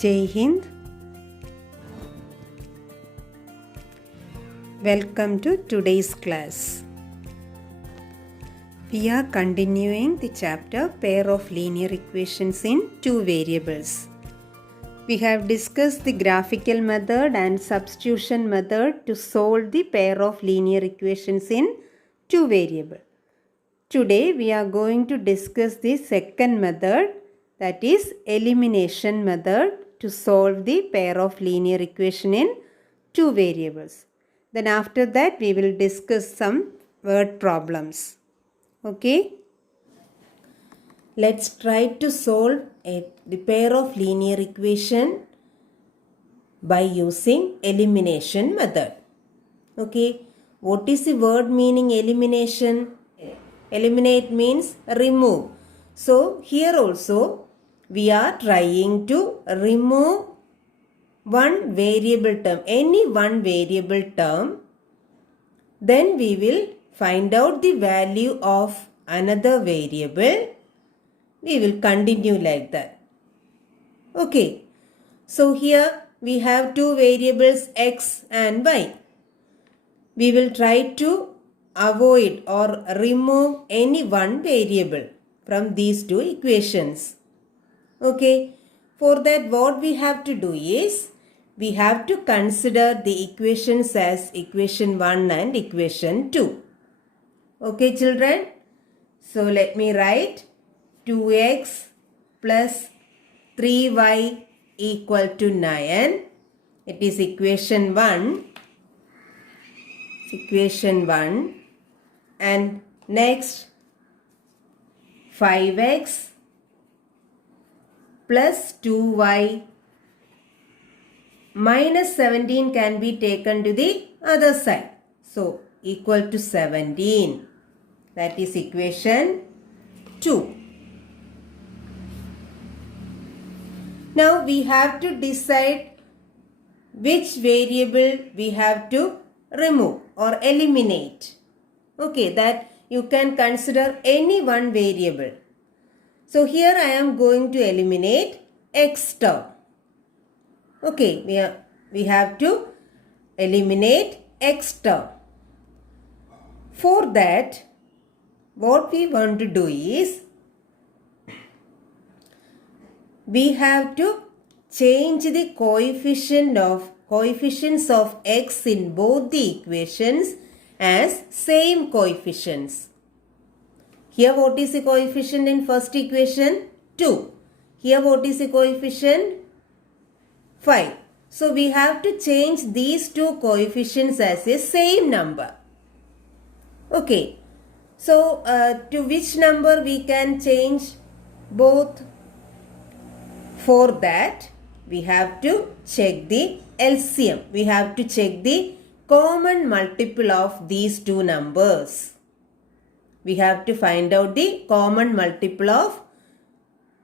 Jai Hind. Welcome to today's class. We are continuing the chapter Pair of Linear Equations in Two Variables. We have discussed the graphical method and substitution method to solve the pair of linear equations in two variables. Today we are going to discuss the second method, that is elimination method, to solve the pair of linear equation in two variables. Then after that we will discuss some word problems. Okay. Let's try to solve the pair of linear equation by using elimination method. Okay. What is the word meaning elimination? Eliminate means remove. So here also we are trying to remove one variable term, any one variable term. Then we will find out the value of another variable. We will continue like that. Okay. So here we have two variables x and y. We will try to avoid or remove any one variable from these two equations. Okay. For that what we have to do is we have to consider the equations as equation 1 and equation 2. Okay children. So let me write 2x plus 3y equal to 9. It is equation 1. Equation 1. And next 5x plus 2y minus 17 can be taken to the other side. So equal to 17. That is equation 2. Now we have to decide which variable we have to remove or eliminate. Okay, that you can consider any one variable. So here I am going to eliminate x term. Okay, we have to eliminate x term. For that, what we want to do is we have to change the coefficients of x in both the equations as same coefficients. Here what is the coefficient in first equation? 2. Here what is the coefficient? 5. So we have to change these two coefficients as a same number. Okay. So to which number we can change both? For that we have to check the LCM. We have to check the common multiple of these two numbers. We have to find out the common multiple of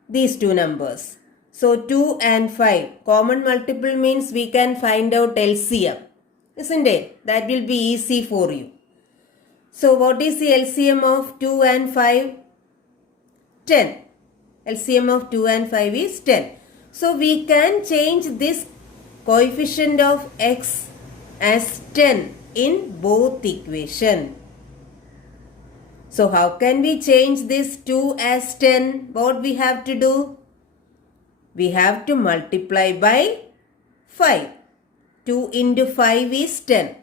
these two numbers. So 2 and 5. Common multiple means we can find out LCM. Isn't it? That will be easy for you. So what is the LCM of 2 and 5? 10. LCM of 2 and 5 is 10. So we can change this coefficient of x as 10 in both equations. So how can we change this 2 as 10? What we have to do? We have to multiply by 5. 2 into 5 is 10.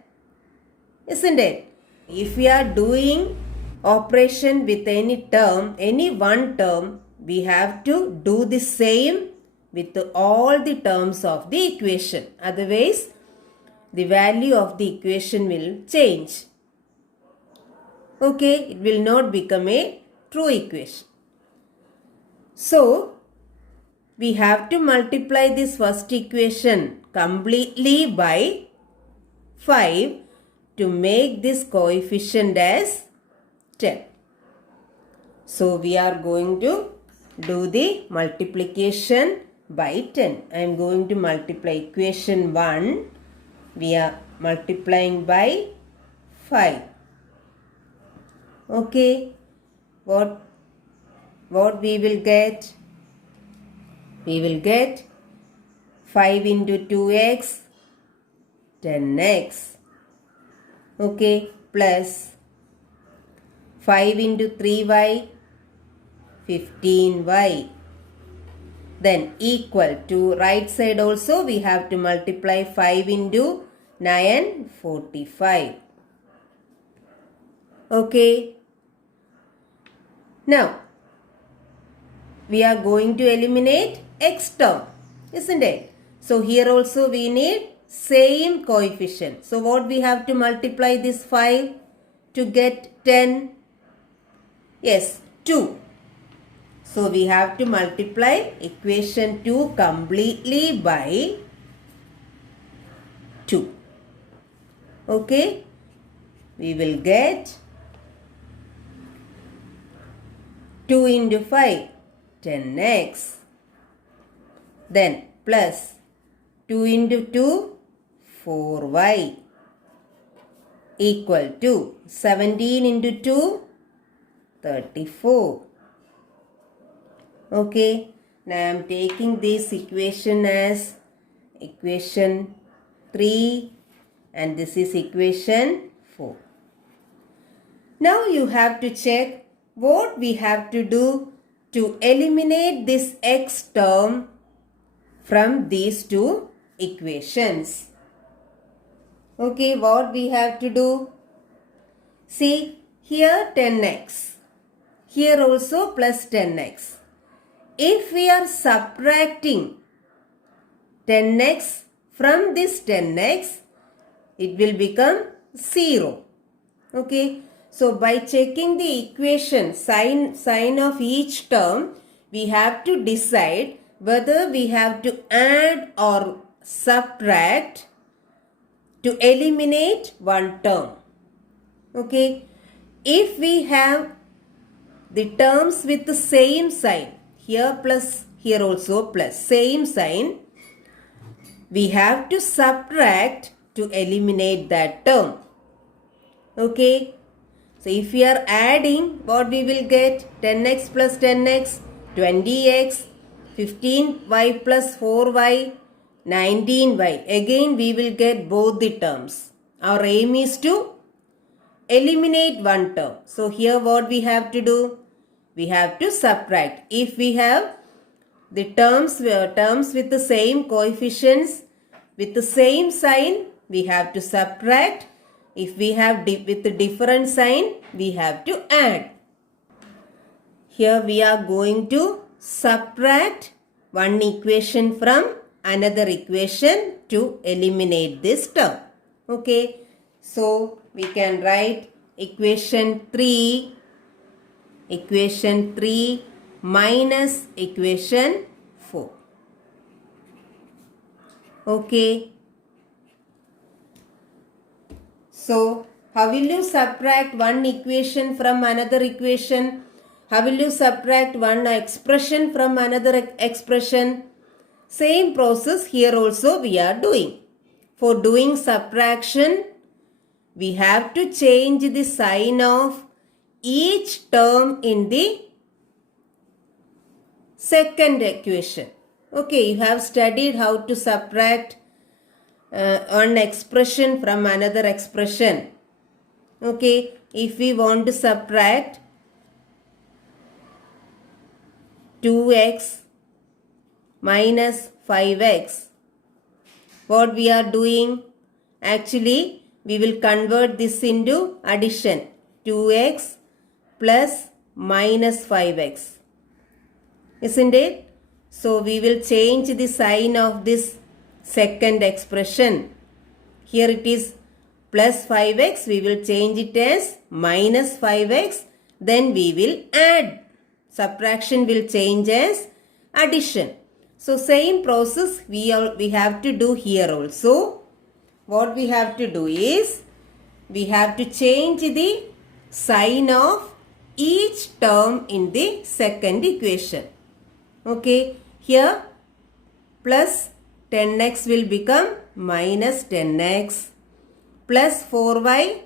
Isn't it? If we are doing operation with any term, any one term, we have to do the same with all the terms of the equation. Otherwise, the value of the equation will change. Okay, it will not become a true equation. So, we have to multiply this first equation completely by 5 to make this coefficient as 10. So, we are going to do the multiplication by 10. I am going to multiply equation 1. We are multiplying by 5. Okay. What we will get? We will get 5 into 2x, 10x. Okay, plus 5 into 3y, 15y. Then equal to right side also we have to multiply 5 into 9, 45. Okay. Now, we are going to eliminate x term, isn't it? So, here also we need same coefficient. So, what we have to multiply this 5 to get 10? Yes, 2. So, we have to multiply equation 2 completely by 2. Okay? We will get 2 into 5, 10x. Then plus 2 into 2, 4y. Equal to 17 into 2, 34. Okay. Now I am taking this equation as equation 3 and this is equation 4. Now you have to check what we have to do to eliminate this x term from these two equations. Okay, what we have to do? See, here 10x. Here also plus 10x. If we are subtracting 10x from this 10x, it will become 0. Okay. So, by checking the equation sign of each term, we have to decide whether we have to add or subtract to eliminate one term. Okay. If we have the terms with the same sign, here plus, here also plus, same sign, we have to subtract to eliminate that term. Okay. So, if we are adding, what we will get? 10x plus 10x, 20x, 15y plus 4y, 19y. Again, we will get both the terms. Our aim is to eliminate one term. So, here what we have to do? We have to subtract. If we have the terms with the same coefficients, with the same sign, we have to subtract. If we have with the different sign, we have to add. Here we are going to subtract one equation from another equation to eliminate this term. Okay. So, we can write equation 3 minus equation 4. Okay. So, how will you subtract one equation from another equation? How will you subtract one expression from another expression? Same process here also we are doing. For doing subtraction, we have to change the sign of each term in the second equation. Okay, you have studied how to subtract one expression from another expression. Okay, if we want to subtract 2x minus 5x, what we are doing? Actually, we will convert this into addition. 2x plus minus 5x. Isn't it? So, we will change the sign of this second expression. Here it is plus 5x. We will change it as minus 5x. Then we will add. Subtraction will change as addition. So, same process we have to do here also. What we have to do is, we have to change the sign of each term in the second equation. Okay, here plus 10x will become minus 10x, plus 4y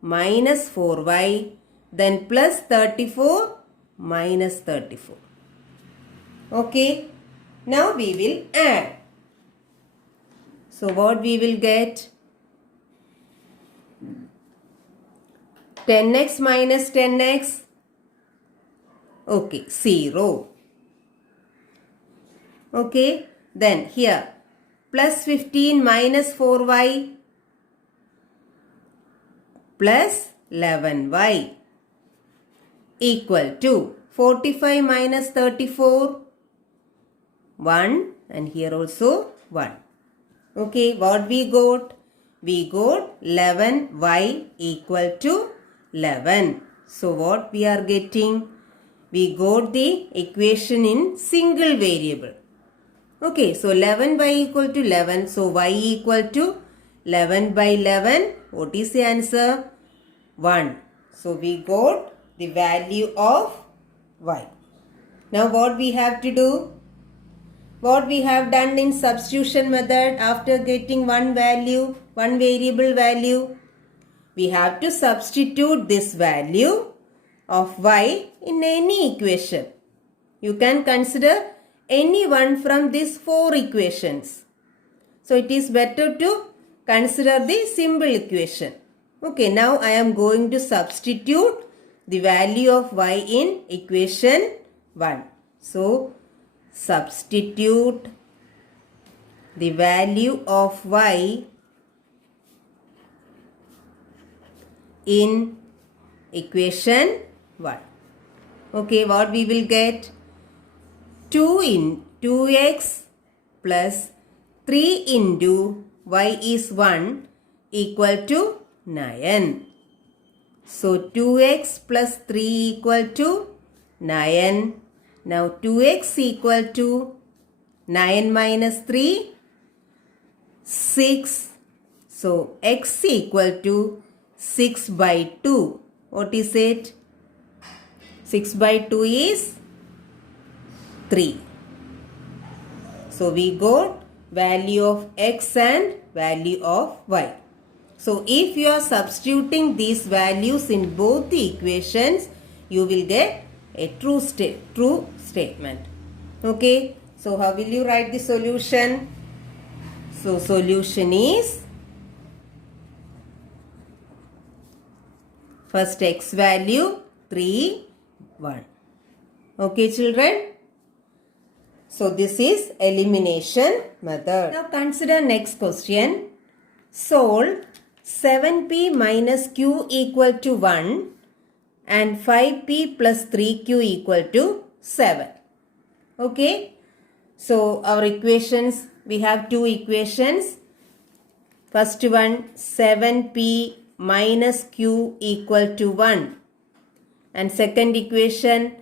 minus 4y, then plus 34 minus 34. Okay, now we will add. So what we will get? 10x minus 10x. Okay, 0. Okay, then here plus 15 minus 4y plus 11y equal to 45 minus 34, 1, and here also 1. Okay, what we got? We got 11y equal to 11. So what we are getting? We got the equation in single variable. Okay, so 11y equal to 11. So y equal to 11 by 11. What is the answer? 1. So we got the value of y. Now what we have to do? What we have done in substitution method after getting one value, one variable value, we have to substitute this value of y in any equation. You can consider any one from these 4 equations. So it is better to consider the simple equation. Okay, now I am going to substitute the value of y in equation 1. So substitute the value of y in equation 1. Okay, what we will get? 2x plus 3 into y is 1 equal to 9. So 2x plus 3 equal to 9. Now 2x equal to 9 minus 3, 6. So x equal to 6 by 2. What is it? 6 by 2 is 3. So we got value of x and value of y. So if you are substituting these values in both the equations, you will get a true statement. Okay. So how will you write the solution? So solution is first x value 3, 1. Okay children. So this is elimination method. Now consider next question. Solve 7p minus q equal to 1 and 5p plus 3q equal to 7. Okay. So our equations, we have two equations. First one 7p minus q equal to 1. And second equation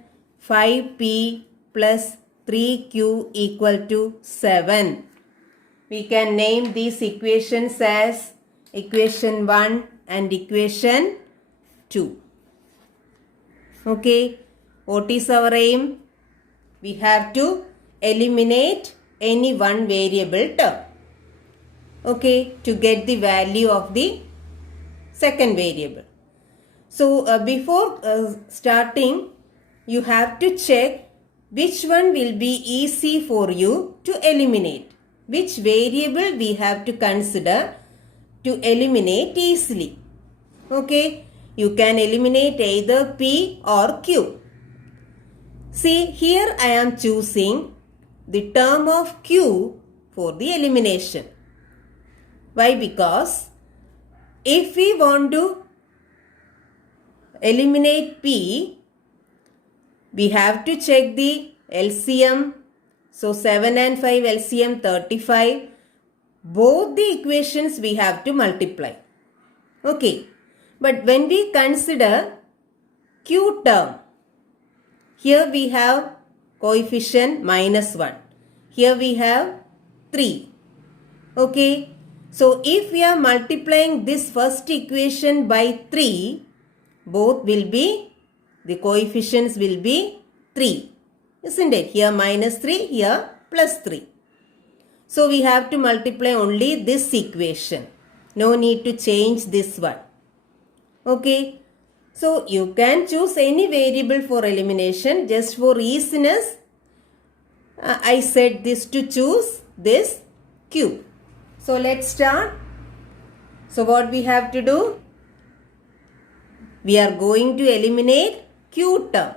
5p plus 3q equal to 7. We can name these equations as equation 1 and equation 2. Okay, what is our aim? We have to eliminate any one variable term. Okay, to get the value of the second variable. So before starting, you have to check which one will be easy for you to eliminate. Which variable we have to consider to eliminate easily. Okay, you can eliminate either P or Q. See, here I am choosing the term of Q for the elimination. Why? Because if we want to eliminate P, we have to check the LCM. So 7 and 5 LCM 35. Both the equations we have to multiply. Okay. But when we consider Q term, here we have coefficient minus 1. Here we have 3. Okay. So if we are multiplying this first equation by 3, both will be, the coefficients will be 3. Isn't it? Here minus 3, here plus 3. So we have to multiply only this equation. No need to change this one. Okay. So you can choose any variable for elimination. Just for easiness, I said this to choose this Q. So let's start. So what we have to do? We are going to eliminate q term.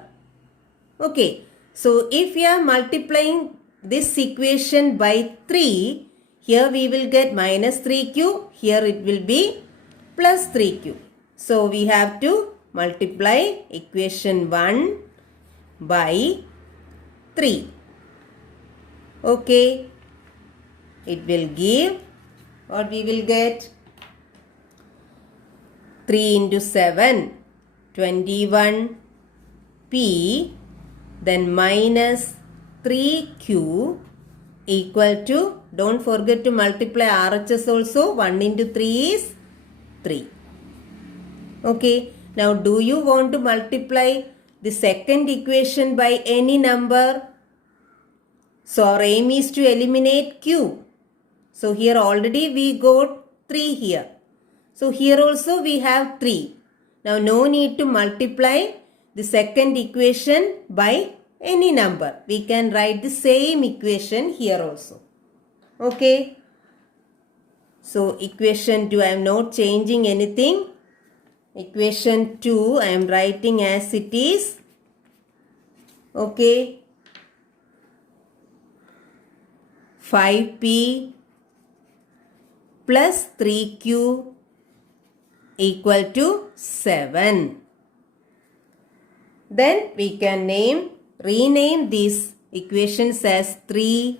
Okay. So if we are multiplying this equation by 3, here we will get minus 3q. Here it will be plus 3q. So we have to multiply equation 1 by 3. Okay. It will give what we will get? 3 into 7, 21p, then minus 3q equal to, don't forget to multiply RHS also, 1 into 3 is 3. Okay, now do you want to multiply the second equation by any number? So our aim is to eliminate q. So here already we got 3 here. So here also we have 3. Now no need to multiply the second equation by any number. We can write the same equation here also. Okay. So equation 2, I am not changing anything. Equation 2 I am writing as it is. Okay. 5p plus 3q equal to 7. Then we can rename these equations as 3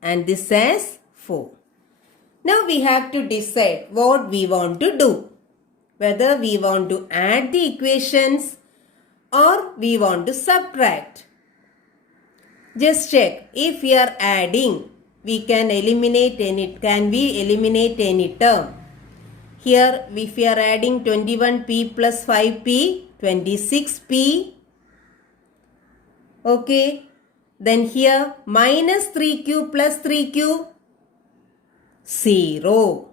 and this as 4. Now we have to decide what we want to do. Whether we want to add the equations or we want to subtract. Just check. If we are adding, we can eliminate any term. Here if we are adding 21p plus 5p, 26p. Okay. Then here minus 3q plus 3q, 0.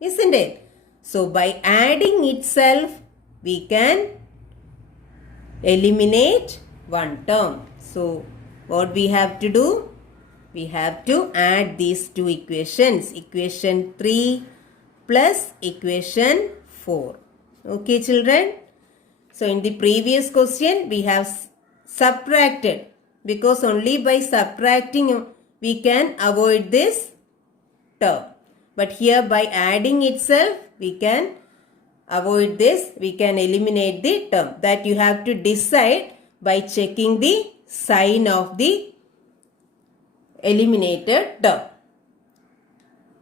Isn't it? So by adding itself, we can eliminate one term. So what we have to do? We have to add these two equations. Equation 3 plus equation 4. Okay, children. So in the previous question, we have subtracted. Because only by subtracting, we can avoid this term. But here by adding itself, we can avoid this. We can eliminate the term. That you have to decide by checking the sign of the eliminated term.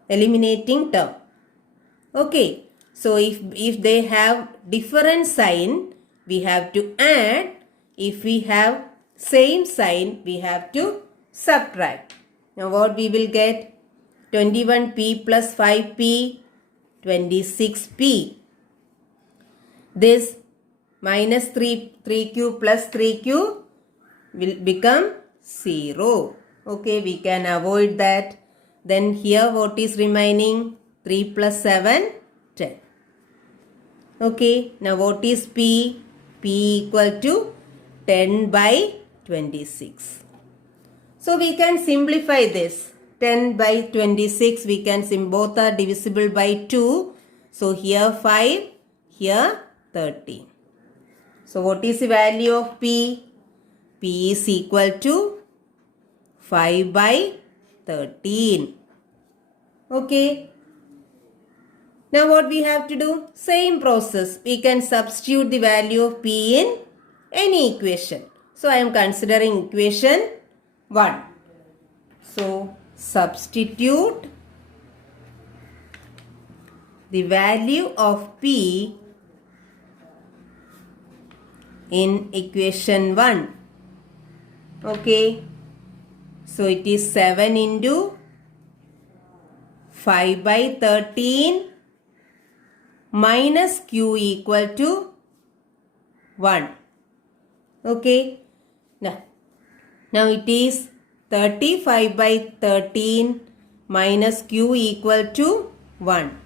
Eliminating term. Okay. So if they have different sign, we have to add. If we have same sign, we have to subtract. Now what we will get? 21p plus 5p, 26p. This minus 3q plus 3q will become 0. Okay, we can avoid that. Then here what is remaining? 3 plus 7, 10. Okay, now what is p? P equal to 10 by 26. So we can simplify this. 10 by 26, we can both are divisible by 2. So here 5, here 13. So what is the value of p? P is equal to 5 by 13. Okay. Now what we have to do? Same process. We can substitute the value of p in any equation. So I am considering equation 1. So substitute the value of p in equation 1. Okay. So it is 7 into 5 by 13 minus q equal to 1. Okay. Now it is 35 by 13 minus q equal to 1.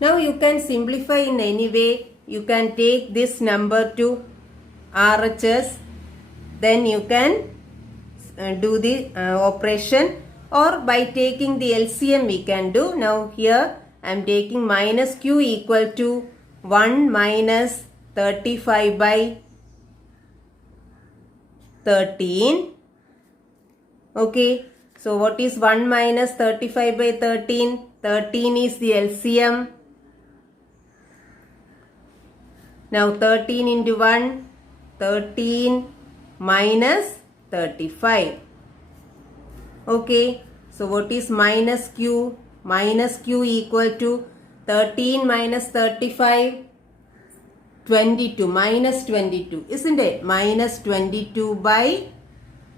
Now you can simplify in any way. You can take this number to RHS. Then you can do the operation or by taking the LCM we can do. Now here I am taking minus q equal to 1 minus 35 by 13. Okay, so what is 1 minus 35 by 13? 13 is the LCM. Now 13 into 1, 13 minus 35. Okay, so what is minus q? Minus q equal to 13 minus 35, 22, minus 22, isn't it? Minus 22 by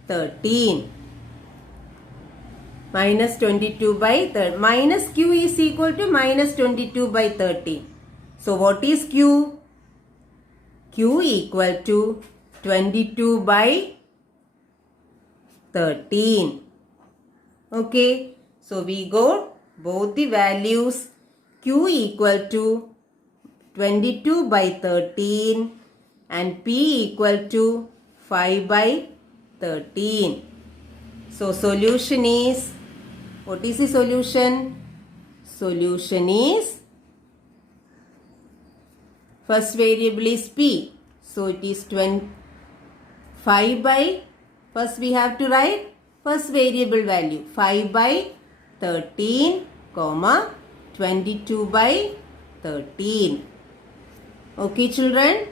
13. Minus 22 by 13. Minus q is equal to minus 22 by 13. So what is q? Q equal to 22 by 13. Okay, so we got both the values. Q equal to 22 by 13 and P equal to 5 by 13. So solution is, what is the solution? Solution is, first variable is P. So it is 5 by, first we have to write first variable value 5 by 13 comma 22 by 13. Okay children.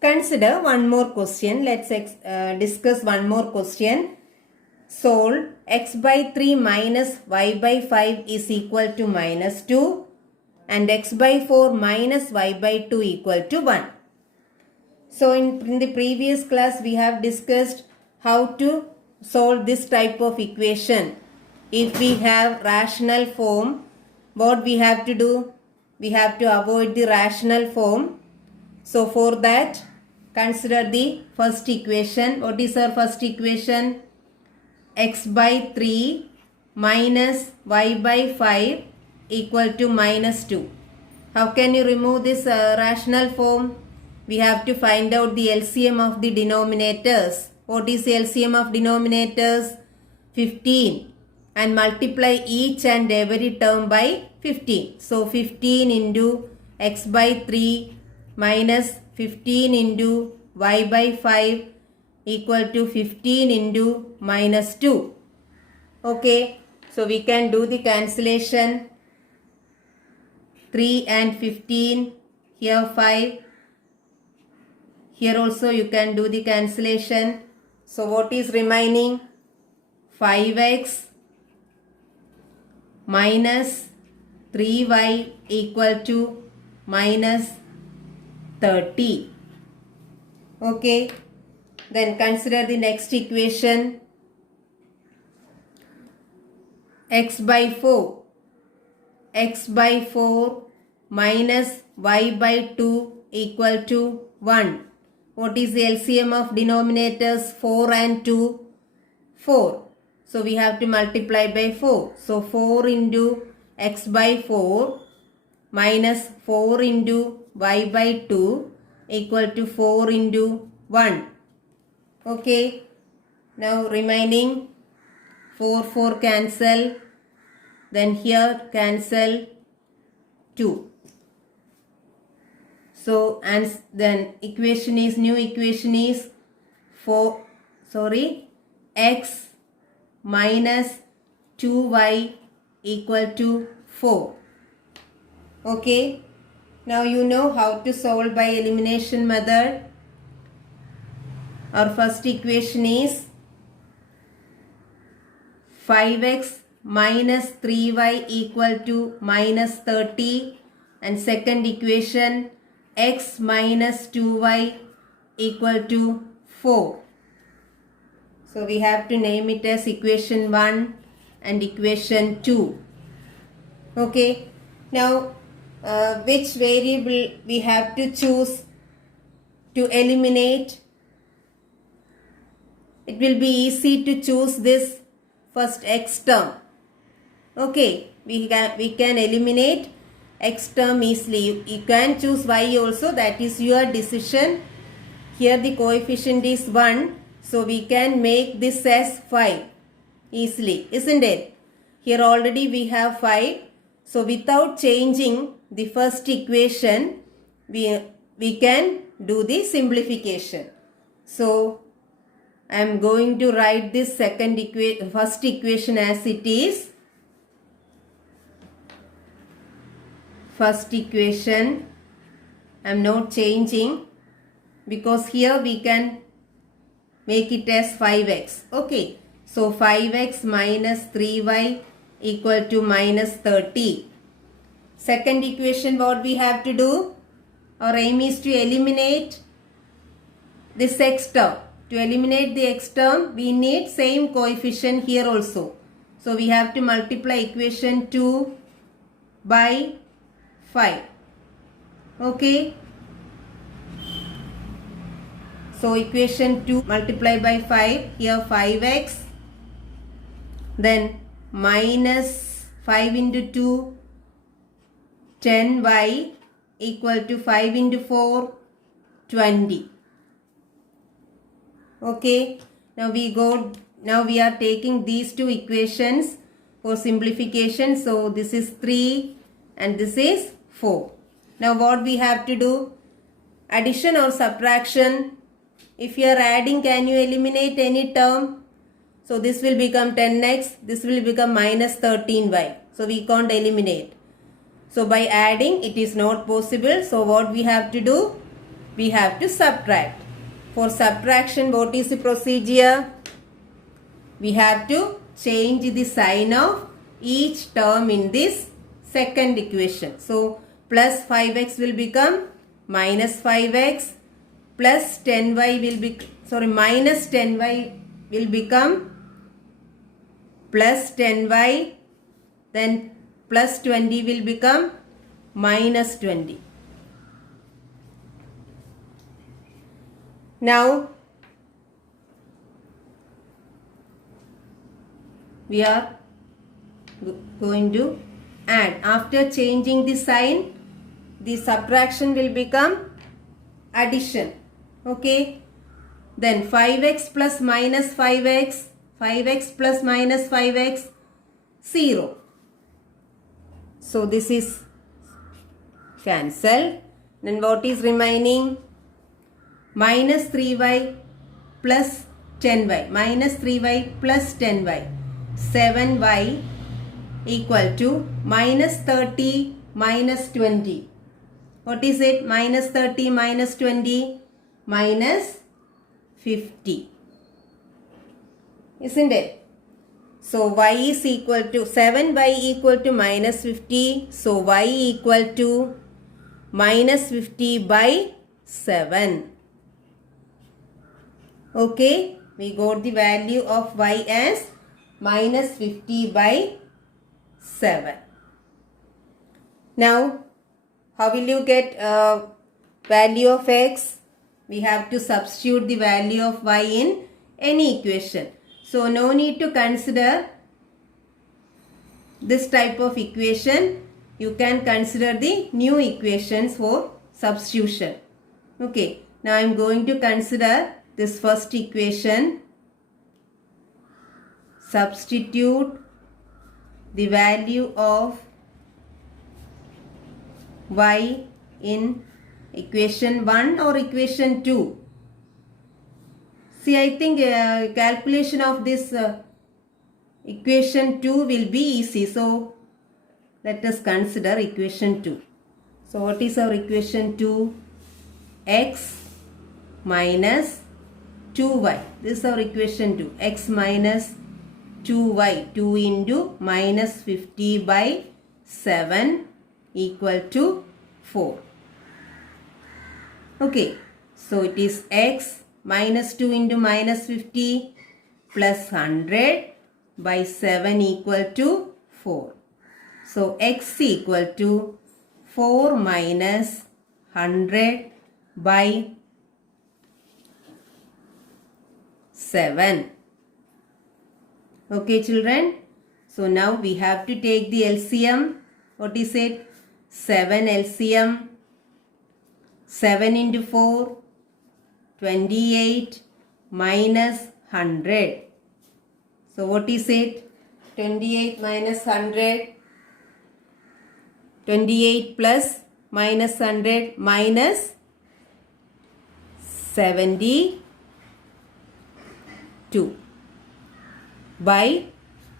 Consider one more question. Let's discuss one more question. Solve x by 3 minus y by 5 is equal to minus 2 and x by 4 minus y by 2 equal to 1. So in the previous class we have discussed how to solve this type of equation. If we have rational form, what we have to do? We have to avoid the rational form. So for that, consider the first equation. What is our first equation? X by 3 minus y by 5 equal to minus 2. How can you remove this rational form? We have to find out the LCM of the denominators. What is the LCM of denominators? 15. And multiply each and every term by 15. So 15 into x by 3 minus 15 into y by 5 equal to 15 into minus 2. Okay, so we can do the cancellation. 3 and 15, here 5. Here also you can do the cancellation. So what is remaining? 5x minus 3y equal to minus 30. Okay. Then consider the next equation. X by 4. X by 4 minus y by 2 equal to 1. What is the LCM of denominators? 4 and 2? 4. So we have to multiply by 4. So 4 into x by 4 minus 4 into y by 2 equal to 4 into 1. Okay. Now remaining 4 cancel. Then here cancel 2. So and then equation is, new equation is x minus 2y equal to 4. Okay. Now you know how to solve by elimination method. Our first equation is 5x minus 3y equal to minus 30. And second equation, x minus 2y equal to 4. So we have to name it as equation 1 and equation 2. Okay. Now which variable we have to choose to eliminate? It will be easy to choose this first x term. Okay. We can eliminate x term easily. You can choose y also, that is your decision. Here the coefficient is 1, so we can make this as 5. easily, isn't it? Here already we have 5. So without changing the first equation, we can do the simplification. So I am going to write this first equation as it is. First equation, I am not changing because here we can make it as 5x. Okay. So 5x minus 3y equal to minus 30. Second equation, what we have to do? Our aim is to eliminate this x term. To eliminate the x term, we need same coefficient here also. So we have to multiply equation 2 by 5. Okay. So equation 2 multiplied by 5, here 5x, then minus 5 into 2, 10y equal to 5 into 4, 20. Okay, now we are taking these two equations for simplification. So this is 3 and this is 4. Now what we have to do? Addition or subtraction. If you are adding, can you eliminate any term? So this will become 10x, this will become minus 13y. So we can't eliminate. So by adding, it is not possible. So what we have to do? We have to subtract. For subtraction, what is the procedure? We have to change the sign of each term in this second equation. So plus 5x will become minus 5x. Plus 10y will be, minus 10y will become plus 10y, then plus 20 will become minus 20. Now we are going to add. After changing the sign, the subtraction will become addition. Okay, then 5x plus minus 5x, 5x plus minus 5x, 0. So this is cancelled. Then what is remaining? Minus 3y plus 10y, minus 3y plus 10y, 7y equal to minus 30 minus 20. What is it? Minus 30 minus 20? Minus 50. Isn't it? So y is equal to 7y equal to minus 50. So y equal to minus 50 by 7. Okay. We got the value of y as minus 50 by 7. Now, how will you get value of x? We have to substitute the value of y in any equation. So no need to consider this type of equation. You can consider the new equations for substitution. Okay. Now I am going to consider this first equation. Substitute the value of y in equation 1 or equation 2. See, I think calculation of this equation 2 will be easy. So let us consider equation 2. So what is our equation 2? X minus 2y. This is our equation 2. X minus 2y. 2 into minus 50 by 7 equal to 4. Okay, so it is x minus 2 into minus 50 plus 100 by 7 equal to 4. So x equal to 4 minus 100 by 7. Okay, children. So now we have to take the LCM. What is it? 7 LCM. 7 into 4, 28 minus 100. So what is it? 28 minus 100. 28 plus minus 100 minus 72 by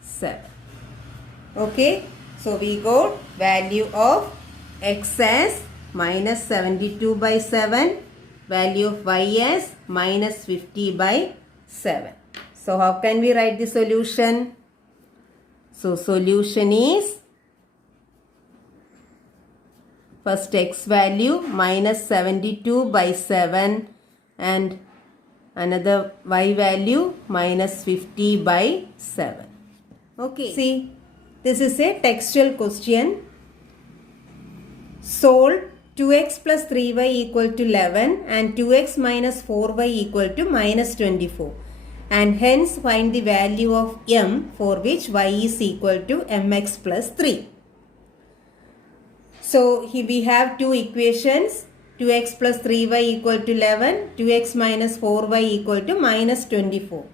7. Okay. So we got value of x as minus 72 by 7. Value of y as minus 50 by 7. So how can we write the solution? So solution is first x value minus 72 by 7 and another y value minus 50 by 7. Okay. See, this is a textual question. Solve 2x plus 3y equal to 11 and 2x minus 4y equal to minus 24. And hence find the value of m for which y is equal to mx plus 3. So here we have two equations, 2x plus 3y equal to 11, 2x minus 4y equal to minus 24.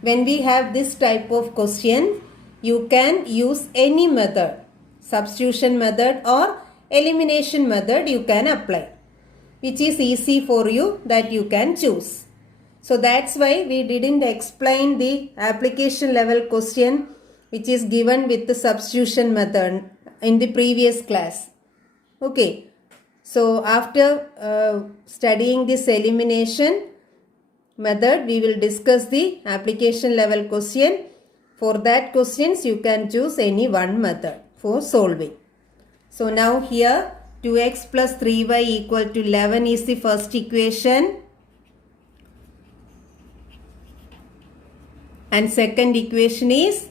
When we have this type of question, you can use any method, substitution method or elimination method you can apply, which is easy for you that you can choose. So that's why we didn't explain the application level question which is given with the substitution method in the previous class. Okay. So after studying this elimination method, we will discuss the application level question. For that questions, you can choose any one method for solving. So now here 2x plus 3y equal to 11 is the first equation. And second equation is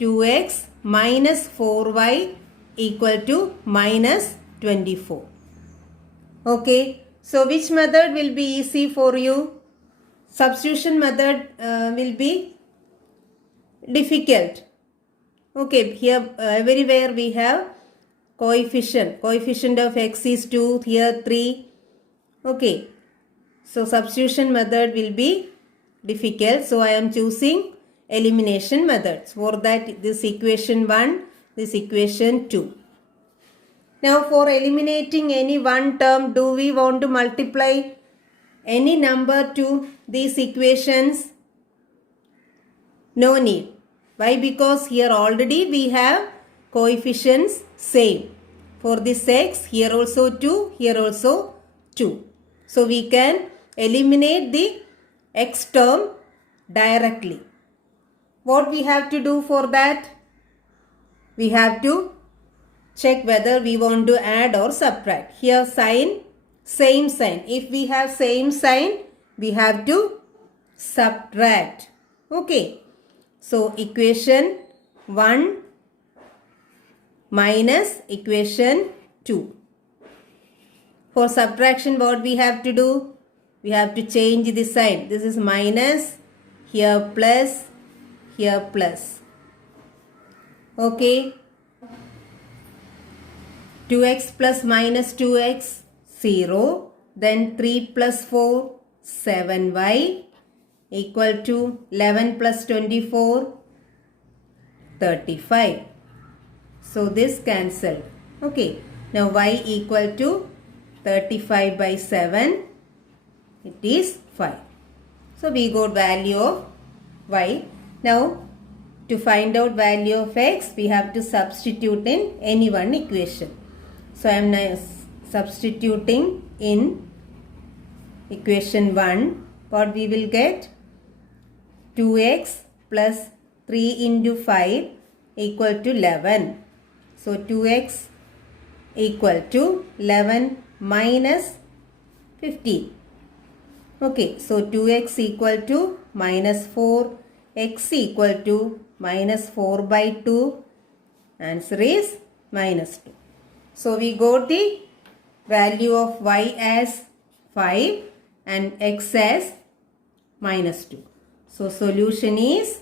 2x minus 4y equal to minus 24. Okay. So which method will be easy for you? Substitution method will be difficult. Okay. Here everywhere we have coefficient. Coefficient of x is 2. Here 3. Okay. So substitution method will be difficult. So I am choosing elimination methods. For that, this equation 1, this equation 2. Now for eliminating any one term, do we want to multiply any number to these equations? No need. Why? Because here already we have coefficients same. For this x, here also 2, here also 2. So we can eliminate the x term directly. What we have to do for that? We have to check whether we want to add or subtract. Here sign, same sign. If we have same sign, we have to subtract. Okay. So equation 1 minus equation 2. For subtraction, what we have to do? We have to change the sign. This is minus, here plus, here plus. Okay. 2x plus minus 2x, 0. Then 3 plus 4, 7y equal to 11 plus 24, 35. So this cancelled. Okay. Now y equal to 35 by 7. It is 5. So we got value of y. Now to find out value of x, we have to substitute in any one equation. So I am now substituting in equation 1. What we will get? 2x plus 3 into 5 equal to 11. So 2x equal to 11 minus 15. Okay, so 2x equal to minus 4, x equal to minus 4 by 2. Answer is minus 2. So we got the value of y as 5 and x as minus 2. So solution is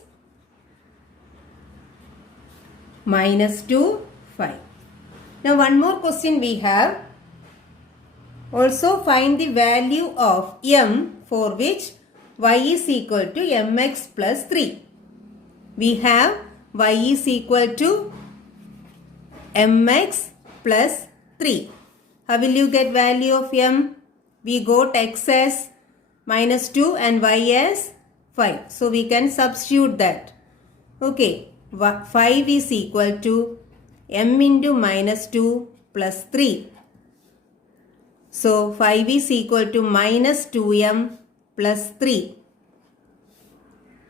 minus 2, 5. Now one more question we have. Also find the value of m for which y is equal to mx plus 3. we have y is equal to mx plus 3. How will you get value of m? We got x as minus 2 and y as 5. So we can substitute that. Okay, 5 is equal to m into minus 2 plus 3. So 5 is equal to minus 2m plus 3.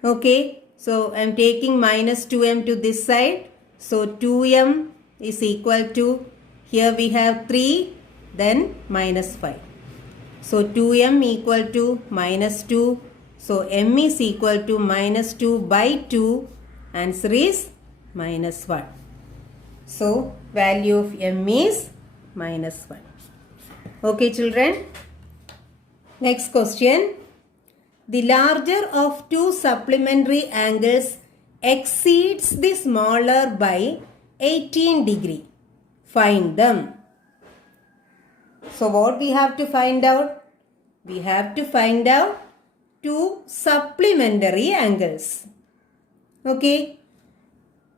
Okay, so I am taking minus 2m to this side. So 2m is equal to, here we have 3, then minus 5. So 2m equal to minus 2. So m is equal to minus 2 by 2. Answer is minus 1. So value of m is minus 1. Okay children. Next question. The larger of two supplementary angles exceeds the smaller by 18 degree. Find them. So what we have to find out? We have to find out two supplementary angles. Okay.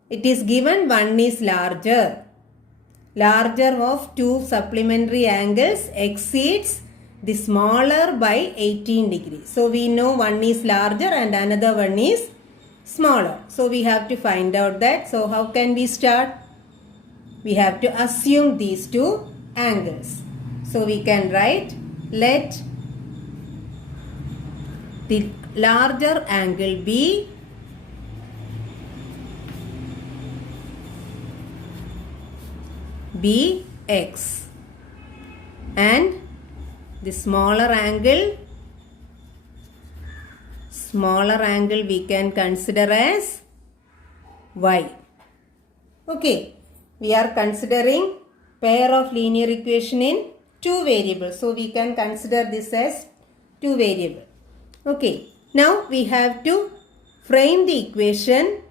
It is given one is larger. Larger of two supplementary angles exceeds the smaller by 18 degrees. So we know one is larger and another one is smaller. So we have to find out that. So how can we start? We have to assume these two angles. So we can write, let the larger angle be x and the smaller angle we can consider as y. Okay, we are considering pair of linear equation in two variables. So we can consider this as two variable. Okay, now we have to frame the equation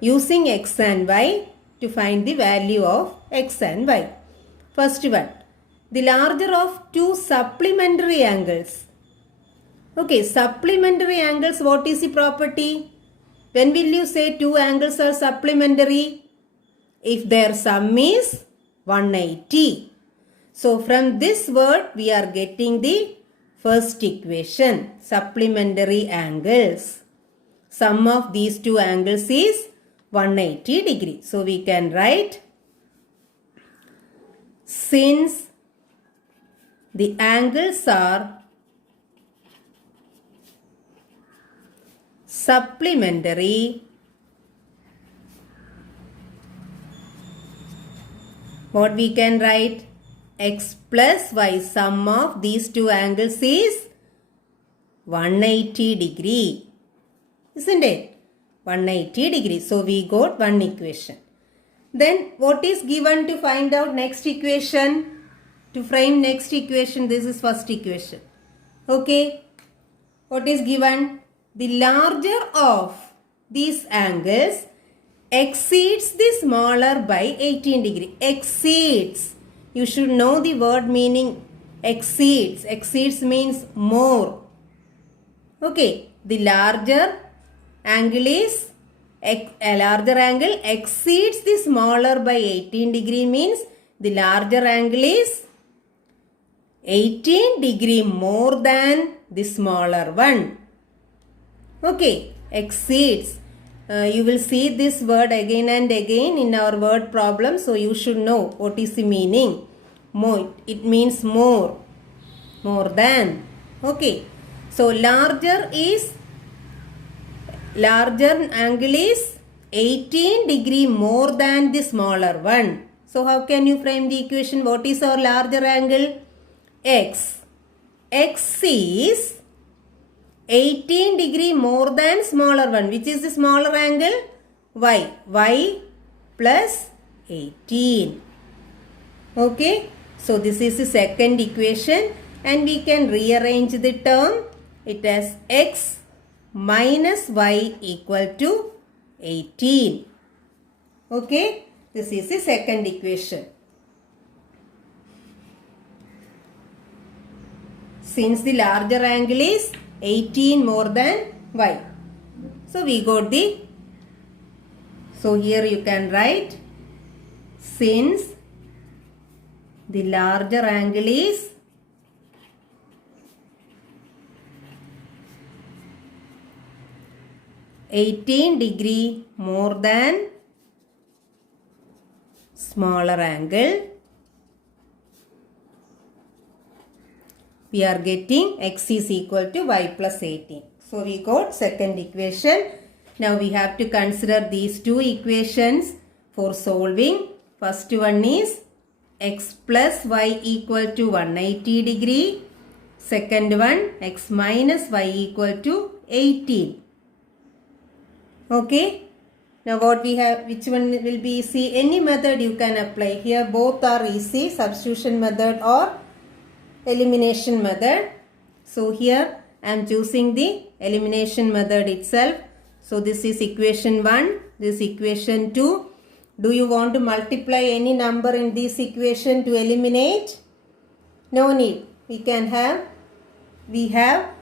using x and y to find the value of x and y. First one, the larger of two supplementary angles. Okay, supplementary angles, what is the property? When will you say two angles are supplementary? If their sum is 180. So from this word we are getting the first equation, supplementary angles. Sum of these two angles is 180 degree. So we can write, since the angles are supplementary, what we can write? X plus y, sum of these two angles is 180 degree. Isn't it? 180 degree. So we got one equation. Then what is given to find out next equation? To frame next equation, this is first equation. Okay. What is given? The larger of these angles exceeds the smaller by 18 degree. Exceeds. You should know the word meaning exceeds. Exceeds means more. Okay. The larger angle is, a larger angle exceeds the smaller by 18 degree means the larger angle is 18 degree more than the smaller one. Okay. Exceeds. You will see this word again and again in our word problem. So you should know what is the meaning. More. It means more. More than. Okay. So larger angle is 18 degree more than the smaller one. So how can you frame the equation? What is our larger angle? X. X is 18 degree more than smaller one. Which is the smaller angle? Y. Y plus 18. Okay. So this is the second equation and we can rearrange the term. It has x minus y equal to 18. Okay. This is the second equation. Since the larger angle is 18 more than y. So we got the So here you can write, since the larger angle is (18° more than smaller angle), we are getting x is equal to y plus 18. So we got second equation. Now we have to consider these two equations for solving. First one is x plus y equal to 180 degree. Second one, x minus y equal to 18. Okay. Now what we have, which one will be easy? Any method you can apply. Here both are easy, substitution method or elimination method. So here I am choosing the elimination method itself. So this is equation 1, this equation 2. Do you want to multiply any number in this equation to eliminate? No need. We have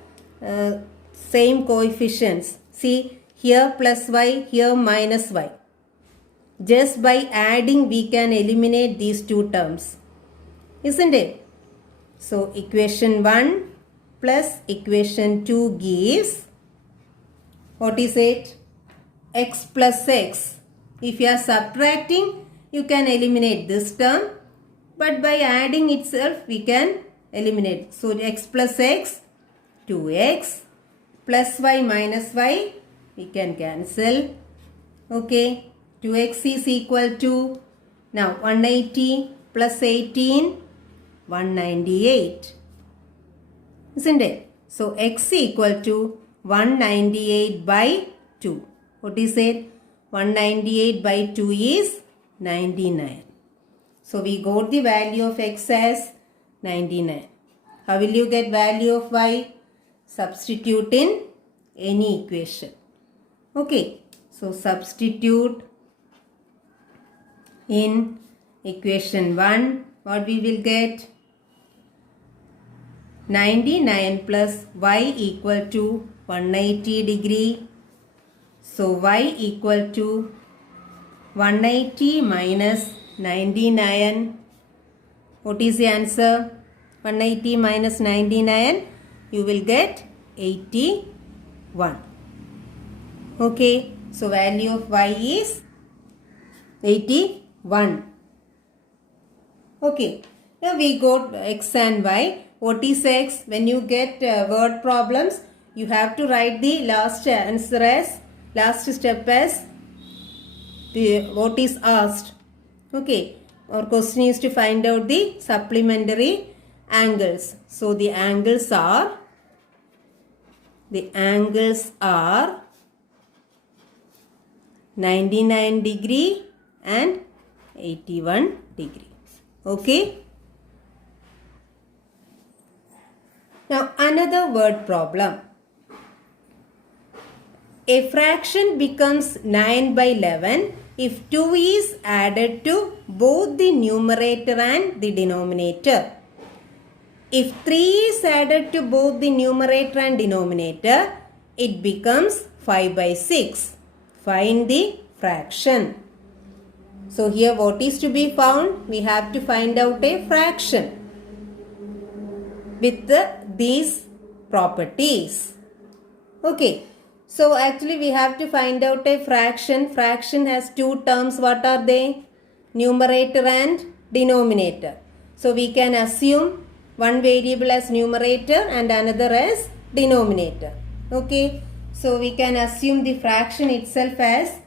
same coefficients. See, here plus y, here minus y. Just by adding we can eliminate these two terms. Isn't it? So equation 1 plus equation 2 gives, what is it? X plus x. If you are subtracting, you can eliminate this term. But by adding itself, we can eliminate. So x plus x, 2x, plus y minus y, we can cancel. Okay, 2x is equal to, now 180 plus 18, 198. Isn't it? So x equal to 198 by 2. What is it? 198 by 2 is 99. So we got the value of x as 99. How will you get value of y? Substitute in any equation. Okay. So substitute in equation 1. What we will get? 99 plus y equal to 180 degree. So y equal to 180 minus 99. What is the answer? 180 minus 99. You will get 81. Okay. So value of y is 81. Okay. Now we got x and y. What is x? When you get word problems, you have to write the last answer as, last step as what is asked. Okay. Our question is to find out the supplementary angles. So the angles are 99 degree and 81 degree. Okay. Now another word problem. A fraction becomes 9 by 11 if 2 is added to both the numerator and the denominator. If 3 is added to both the numerator and denominator, it becomes 5 by 6. Find the fraction. So here what is to be found? We have to find out a fraction with these properties. Okay. So actually we have to find out a fraction. Fraction has two terms. What are they? Numerator and denominator. So we can assume one variable as numerator and another as denominator. Okay. So we can assume the fraction itself as,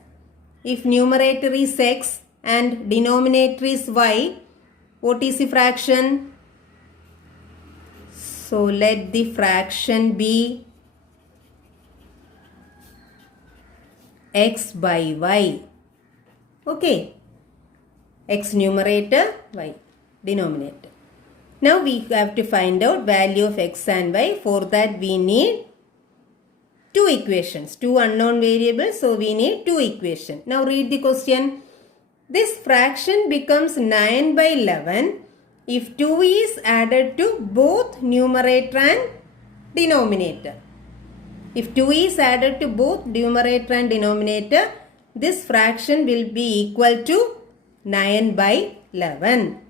if numerator is x and denominator is y, what is the fraction? So let the fraction be x by y. Okay. X numerator, y denominator. Now we have to find out value of x and y. For that we need two equations, two unknown variables. So we need two equations. Now read the question. This fraction becomes 9 by 11 if 2 is added to both numerator and denominator. If 2 is added to both numerator and denominator, this fraction will be equal to 9 by 11.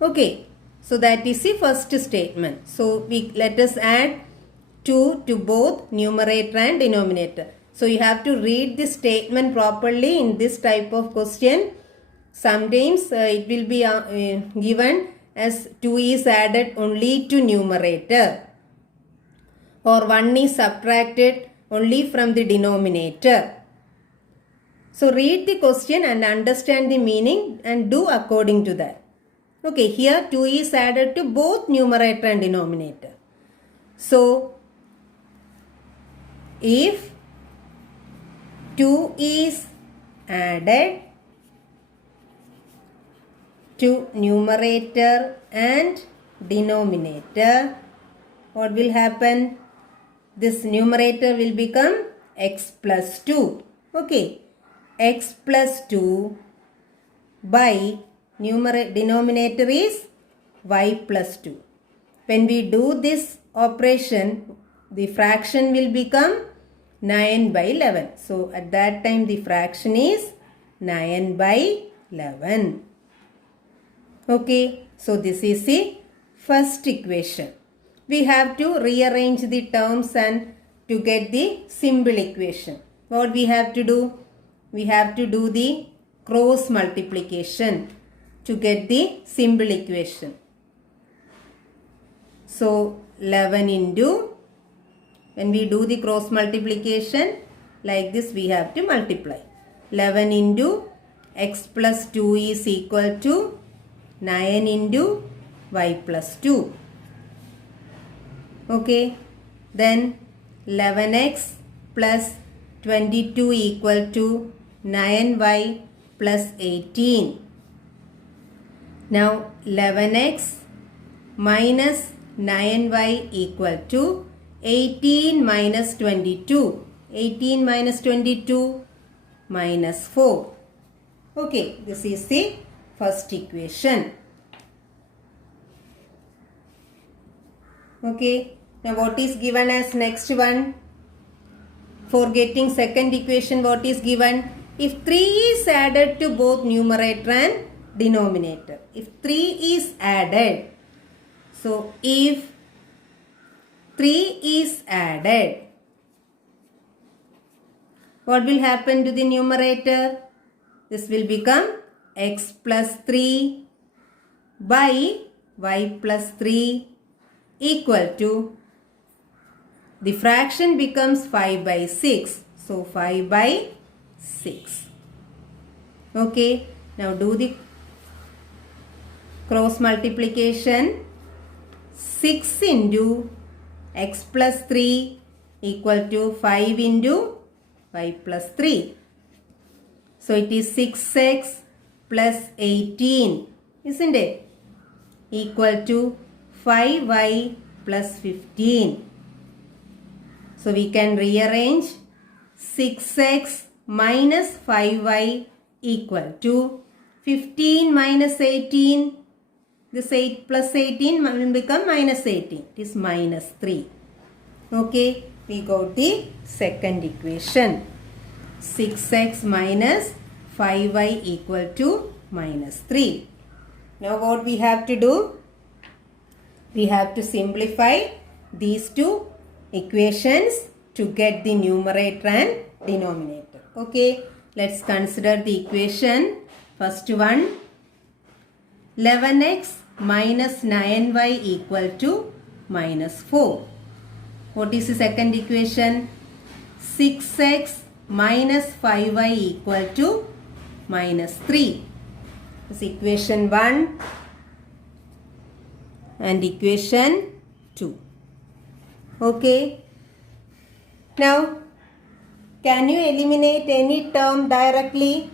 Okay, so that is the first statement. So let us add 2 to both numerator and denominator. So you have to read the statement properly in this type of question. Sometimes it will be given as 2 is added only to numerator, or 1 is subtracted only from the denominator. So read the question and understand the meaning and do according to that. Okay, here 2 is added to both numerator and denominator. So if 2 is added to numerator and denominator, what will happen? This numerator will become x plus 2. Okay, x plus 2 by denominator is y plus 2. When we do this operation, the fraction will become 9 by 11. So at that time the fraction is 9 by 11. Okay, so this is the first equation. We have to rearrange the terms and to get the simple equation. What we have to do? We have to do the cross multiplication to get the simple equation. So 11 into, when we do the cross multiplication like this, we have to multiply. 11 into x plus 2 is equal to 9 into y plus 2. Okay, then 11x plus 22 equal to 9y plus 18. Now 11x minus 9y equal to 18 minus 22. 18 minus 22 minus 4. Okay, this is the first equation. Okay, now what is given as next one? For getting second equation, what is given? If 3 is added to both numerator and denominator. If 3 is added, so if 3 is added, what will happen to the numerator? This will become x plus 3 by y plus 3 equal to, the fraction becomes 5 by 6. So 5 by 6. Okay, now do the cross multiplication. 6 into x plus 3 equal to 5 into y plus 3. So it is 6x plus 18, isn't it? Equal to 5y plus 15. So we can rearrange 6x minus 5y equal to 15 minus 18. This 8 plus 18 will become minus 18. It is minus 3. Okay, we got the second equation. 6x minus 5y equal to minus 3. Now what we have to do? We have to simplify these two equations to get the numerator and denominator. Okay, let's consider the equation. First one, 11x minus 9y equal to minus 4. What is the second equation? 6x minus 5y equal to minus 3. This is equation 1 and equation 2. Okay. Now, can you eliminate any term directly?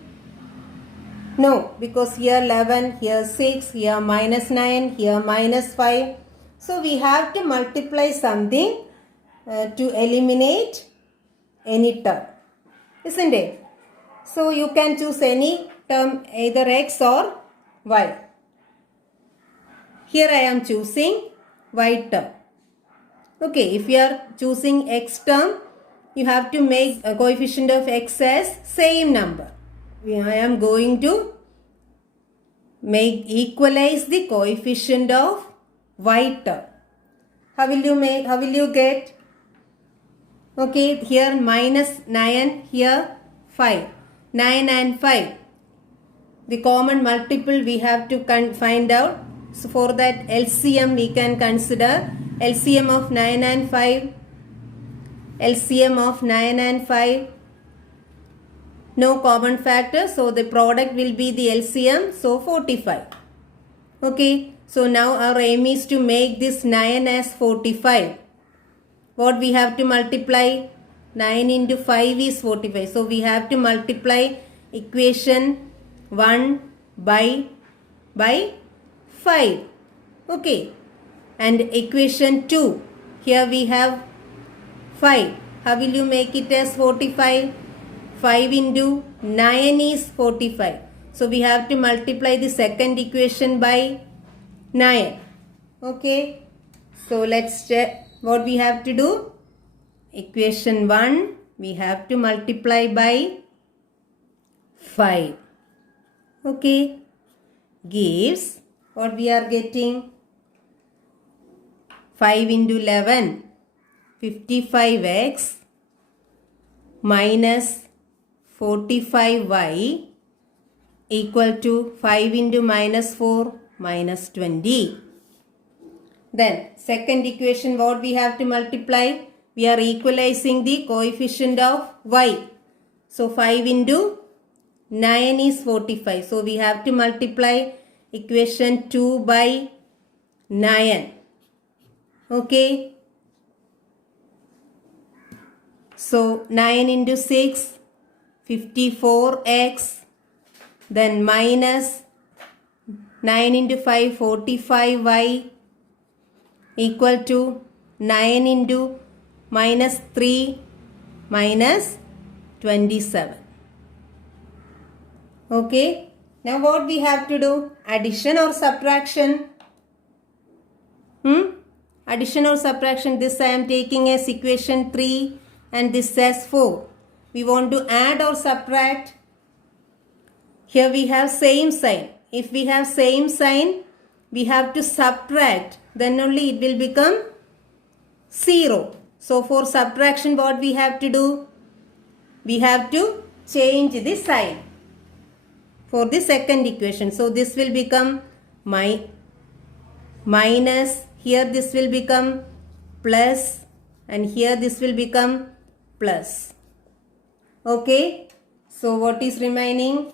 No, because here 11, here 6, here minus 9, here minus 5. So we have to multiply something to eliminate any term, isn't it? So you can choose any term, either x or y. Here I am choosing y term. Okay, if you are choosing x term, you have to make a coefficient of x as same number. I am going to equalize the coefficient of y term. How will you get? Okay, here minus 9, here 5. 9 and 5. The common multiple we have to find out. So for that LCM we can consider LCM of 9 and 5. LCM of 9 and 5. No common factor, so the product will be the LCM, so 45. Okay, so now our aim is to make this 9 as 45. What we have to multiply? 9 into 5 is 45. So we have to multiply equation 1 by 5. Okay, and equation 2. Here we have 5. How will you make it as 45? 5 into 9 is 45. So we have to multiply the second equation by 9. Okay. So let's check what we have to do. Equation 1 we have to multiply by 5. Okay. Gives what we are getting? 5 into 11. 55x minus 45y equal to 5 into minus 4 minus 20. Then second equation what we have to multiply? We are equalizing the coefficient of y. So 5 into 9 is 45. So we have to multiply equation 2 by 9. Okay. So 9 into 6, 54x, then minus 9 into 5, 45y equal to 9 into minus 3 minus 27. Okay. Now what we have to do? Addition or subtraction? Addition or subtraction? This I am taking as equation 3 and this as 4. We want to add or subtract. Here we have same sign. If we have same sign, we have to subtract. Then only it will become 0. So for subtraction what we have to do? We have to change the sign for the second equation. So this will become minus. Here this will become plus. And here this will become plus. Okay. So what is remaining?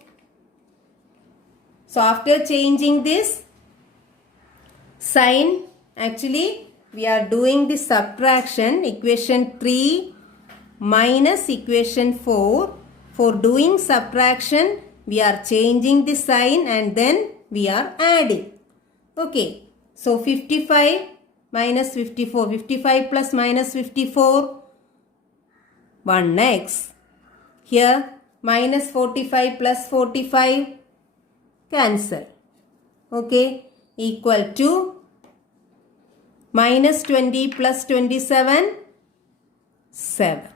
So after changing this sign, actually we are doing the subtraction, equation 3 minus equation 4. For doing subtraction, we are changing the sign and then we are adding. Okay. So 55 minus 54. 55 plus minus 54. 1x. Here minus 45 plus 45. Cancel. Okay. Equal to minus 20 plus 27. 7.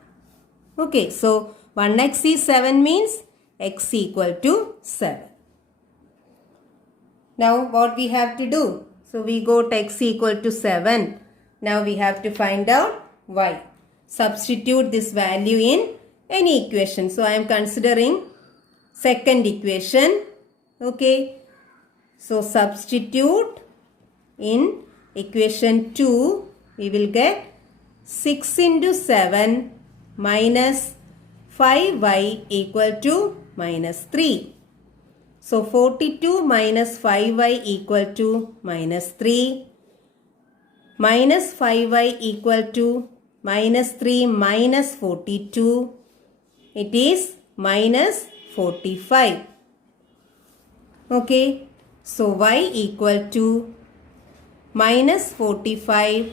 Okay. So 1x is 7 means x equal to 7. Now what we have to do? So we got x equal to 7. Now we have to find out y. Substitute this value in any equation. So I am considering second equation. Okay. So substitute in equation 2. We will get 6 into 7 minus 5y equal to minus 3. So 42 minus 5y equal to minus 3. Minus 5y equal to minus 3 minus 42. It is minus 45. Okay. So y equal to minus 45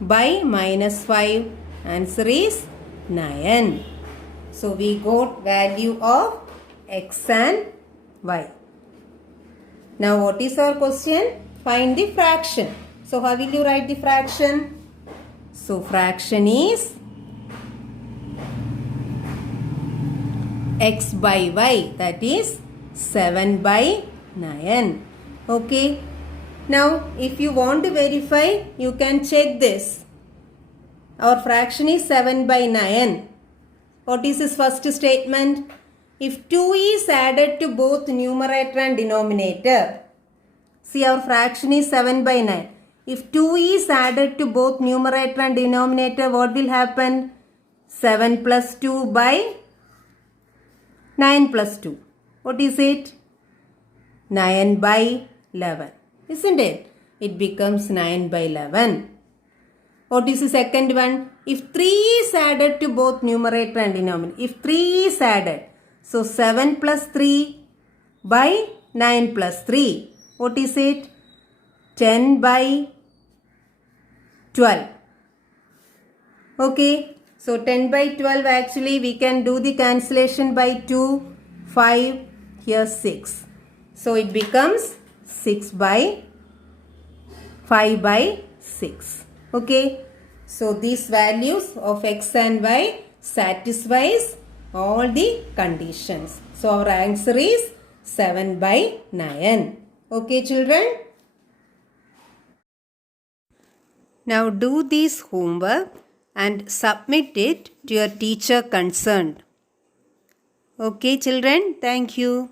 by minus 5. Answer is 9. So we got value of x and y. Now what is our question? Find the fraction. So how will you write the fraction? So fraction is x by y, that is 7 by 9. Okay. Now, if you want to verify, you can check this. Our fraction is 7 by 9. What is his first statement? If 2 is added to both numerator and denominator, see, our fraction is 7 by 9. If 2 is added to both numerator and denominator, what will happen? 7 plus 2 by 9 plus 2. What is it? 9 by 11. Isn't it? It becomes 9 by 11. What is the second one? If 3 is added to both numerator and denominator. If 3 is added. So 7 plus 3 by 9 plus 3. What is it? 10 by 12. Okay. So 10 by 12, actually we can do the cancellation by 2, 5, here 6. So it becomes 6 by 5 by 6. Okay. So these values of x and y satisfies all the conditions. So our answer is 7 by 9. Okay, children. Now do this homework and submit it to your teacher concerned. Okay, children. Thank you.